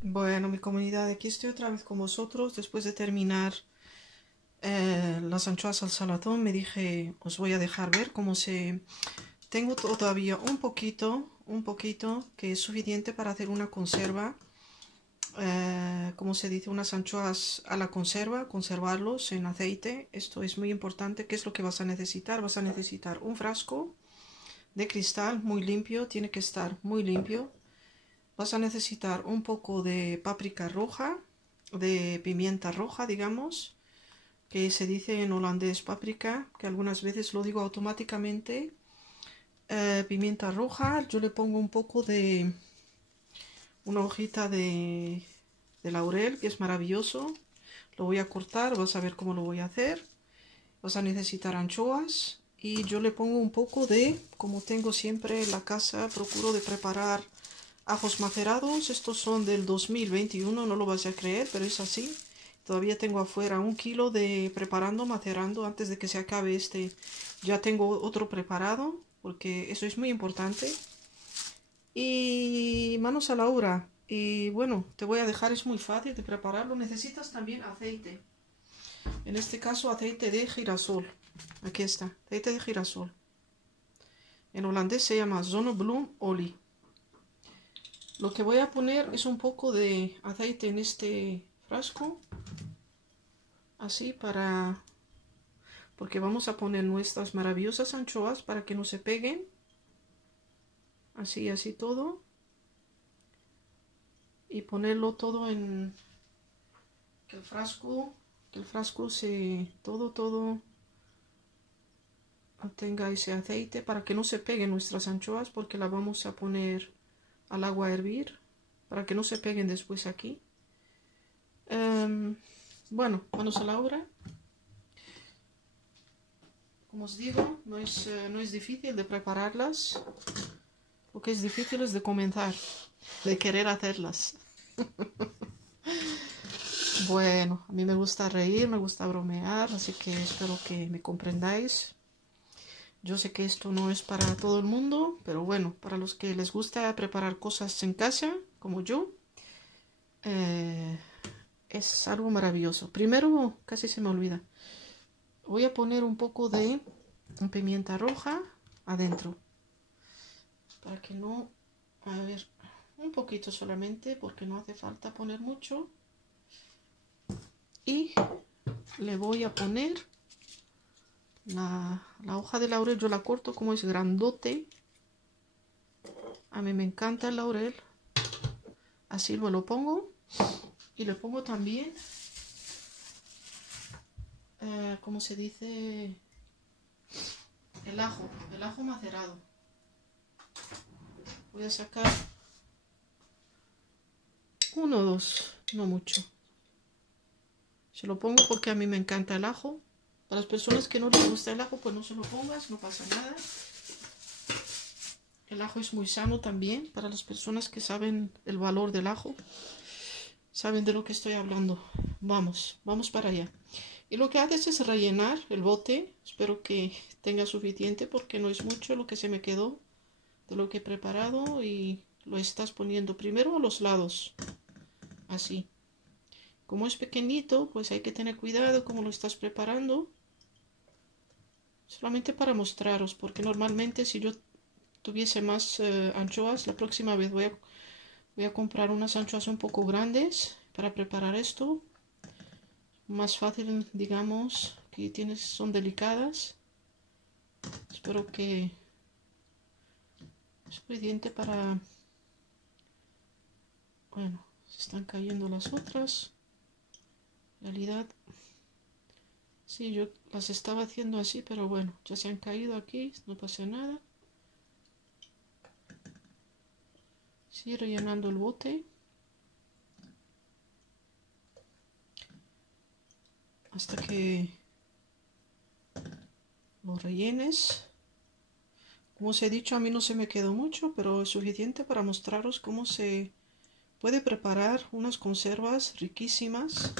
Bueno, mi comunidad, aquí estoy otra vez con vosotros después de terminar las anchoas al salatón. Me dije, os voy a dejar ver cómo se... Tengo todavía un poquito que es suficiente para hacer una conserva. Como se dice, unas anchoas a la conserva, conservarlos en aceite. Esto es muy importante. ¿Qué es lo que vas a necesitar? Vas a necesitar un frasco de cristal muy limpio, tiene que estar muy limpio. Vas a necesitar un poco de páprica roja, de pimienta roja, digamos, que se dice en holandés páprica, que algunas veces lo digo automáticamente. Pimienta roja, yo le pongo un poco de una hojita de laurel, que es maravilloso. Lo voy a cortar, vas a ver cómo lo voy a hacer. Vas a necesitar anchoas y yo le pongo un poco de, como tengo siempre en la casa, procuro de preparar ajos macerados. Estos son del 2021, no lo vas a creer, pero es así. Todavía tengo afuera 1 kilo de preparando, macerando, antes de que se acabe este. Ya tengo otro preparado, porque eso es muy importante. Y manos a la obra. Y bueno, te voy a dejar, es muy fácil de prepararlo. Necesitas también aceite. En este caso, aceite de girasol. Aquí está, aceite de girasol. En holandés se llama Zonnebloemolie. Lo que voy a poner es un poco de aceite en este frasco. Así para... porque vamos a poner nuestras maravillosas anchoas para que no se peguen. Así, así todo. Y ponerlo todo en... que el frasco se... todo tenga ese aceite para que no se peguen nuestras anchoas, porque las vamos a poner al agua a hervir para que no se peguen después aquí. Bueno, manos a la obra. Como os digo, no es difícil de prepararlas. Lo que es difícil es de comenzar, de querer hacerlas. Bueno, a mí me gusta reír, me gusta bromear, así que espero que me comprendáis. Yo sé que esto no es para todo el mundo, pero bueno, para los que les gusta preparar cosas en casa, como yo, es algo maravilloso. Primero, casi se me olvida, voy a poner un poco de pimienta roja adentro, para que no, a ver, un poquito solamente, porque no hace falta poner mucho. Y le voy a poner la hoja de laurel. Yo la corto como es grandote. A mí me encanta el laurel. Así lo pongo. Y le pongo también, ¿cómo se dice? El ajo macerado. Voy a sacar 1 o 2, no mucho. Se lo pongo porque a mí me encanta el ajo. Para las personas que no les gusta el ajo, pues no se lo pongas, no pasa nada. El ajo es muy sano también para las personas que saben el valor del ajo. Saben de lo que estoy hablando. Vamos para allá. Y lo que haces es rellenar el bote. Espero que tenga suficiente porque no es mucho lo que se me quedó de lo que he preparado. Y lo estás poniendo primero a los lados. Así. Como es pequeñito, pues hay que tener cuidado cómo lo estás preparando. Solamente para mostraros, porque normalmente si yo tuviese más anchoas, la próxima vez voy a comprar unas anchoas un poco grandes para preparar esto. Más fácil, digamos, que son delicadas. Espero que es suficiente para... Bueno, se están cayendo las otras. En realidad, sí, yo las estaba haciendo así, pero bueno, ya se han caído aquí, no pasa nada. Sí, rellenando el bote. Hasta que lo rellenes. Como os he dicho, a mí no se me quedó mucho, pero es suficiente para mostraros cómo se puede preparar unas conservas riquísimas.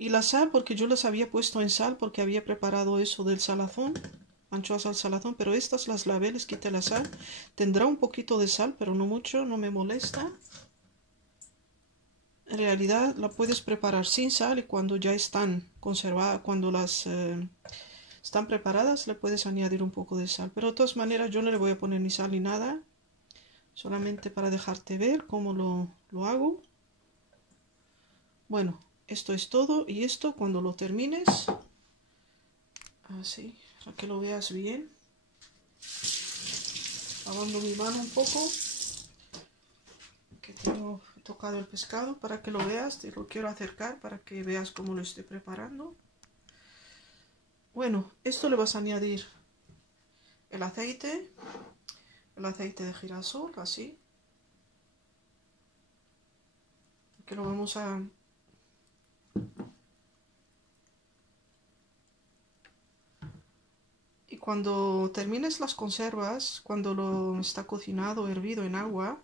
Y la sal, porque yo las había puesto en sal, porque había preparado eso del salazón, anchoas al salazón, pero estas las lavé, les quité la sal. Tendrá un poquito de sal, pero no mucho, no me molesta. en realidad la puedes preparar sin sal y cuando ya están conservadas, cuando las están preparadas, le puedes añadir un poco de sal. Pero de todas maneras yo no le voy a poner ni sal ni nada, solamente para dejarte ver cómo lo hago. Bueno, esto es todo y esto cuando lo termines, así, para que lo veas bien, lavando mi mano un poco, que tengo tocado el pescado, para que lo veas, te lo quiero acercar para que veas cómo lo estoy preparando. Bueno, esto le vas a añadir el aceite de girasol, así, que lo vamos a... Y cuando termines las conservas, cuando lo está cocinado, hervido en agua,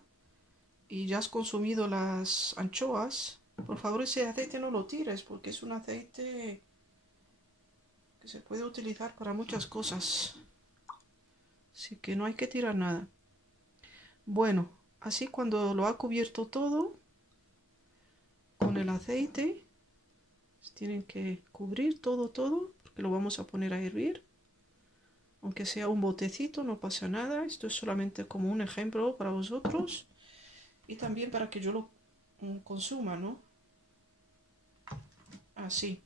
y ya has consumido las anchoas, por favor ese aceite no lo tires, porque es un aceite que se puede utilizar para muchas cosas. Así que no hay que tirar nada. Bueno, así cuando lo ha cubierto todo con el aceite, tienen que cubrir todo, porque lo vamos a poner a hervir. Aunque sea un botecito, no pasa nada. Esto es solamente como un ejemplo para vosotros. Y también para que yo lo consuma, ¿no? Así.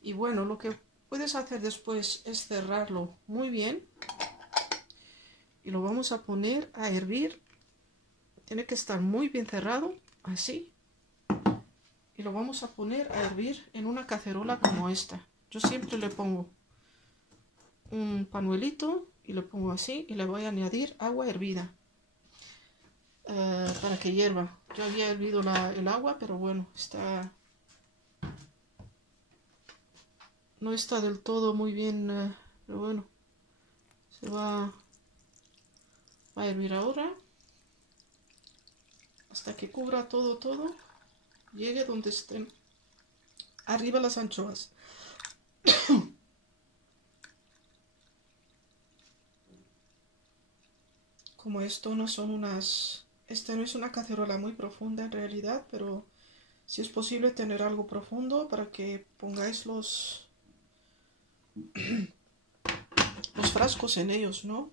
Y bueno, lo que puedes hacer después es cerrarlo muy bien. Y lo vamos a poner a hervir. Tiene que estar muy bien cerrado, así. Y lo vamos a poner a hervir en una cacerola como esta. Yo siempre le pongo un pañuelito y lo pongo así y le voy a añadir agua hervida para que hierva. Yo había hervido el agua, pero bueno, no está del todo muy bien, pero bueno, se va a hervir ahora hasta que cubra todo, llegue donde estén arriba las anchoas. Como esto no es una cacerola muy profunda en realidad, pero si es posible tener algo profundo para que pongáis los frascos en ellos, ¿no?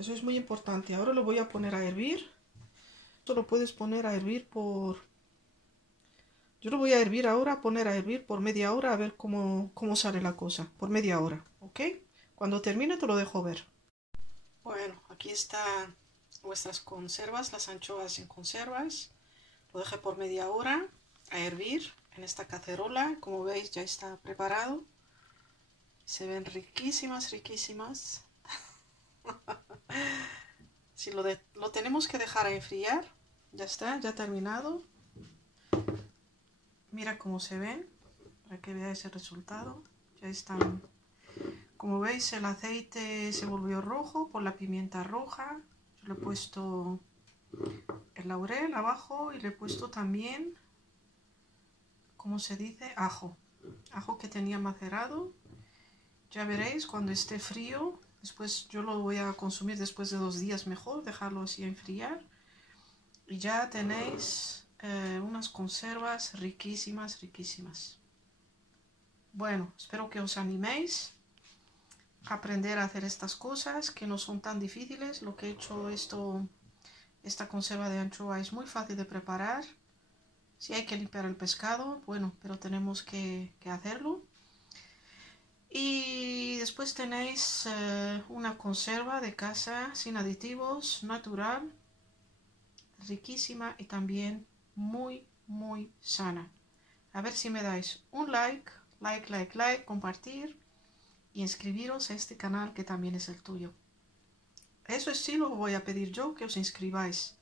Eso es muy importante. Ahora lo voy a poner a hervir. Esto lo puedes poner a hervir yo lo voy a hervir ahora, poner a hervir por media hora, a ver cómo sale la cosa. Por media hora, ¿ok? Cuando termine te lo dejo ver. Bueno, aquí están vuestras conservas, las anchoas en conservas. Lo dejé por media hora a hervir en esta cacerola. Como veis ya está preparado. Se ven riquísimas, riquísimas. Si lo tenemos que dejar a enfriar. Ya está, ya ha terminado. Mira cómo se ven, para que veáis el resultado. Ya están. Como veis el aceite se volvió rojo por la pimienta roja. Yo le he puesto el laurel abajo y le he puesto también, ¿cómo se dice? Ajo que tenía macerado. Ya veréis cuando esté frío. Después yo lo voy a consumir después de 2 días mejor, dejarlo así a enfriar. Y ya tenéis unas conservas riquísimas, riquísimas. Bueno, espero que os animéis a aprender a hacer estas cosas que no son tan difíciles. Lo que he hecho esta conserva de anchoa es muy fácil de preparar. Si hay que limpiar el pescado, bueno, pero tenemos que hacerlo. Y después tenéis una conserva de casa sin aditivos, natural, riquísima y también muy, muy sana. A ver si me dais un like, compartir y inscribiros a este canal que también es el tuyo. Eso sí lo voy a pedir yo, que os inscribáis,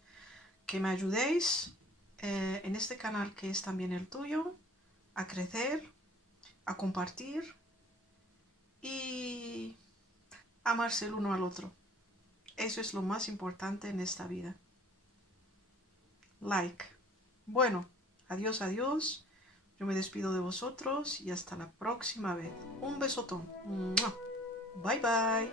que me ayudéis en este canal que es también el tuyo, a crecer, a compartir y amarse el uno al otro. Eso es lo más importante en esta vida. Like. Bueno, adiós, adiós. Yo me despido de vosotros y hasta la próxima vez. Un besotón. Bye, bye.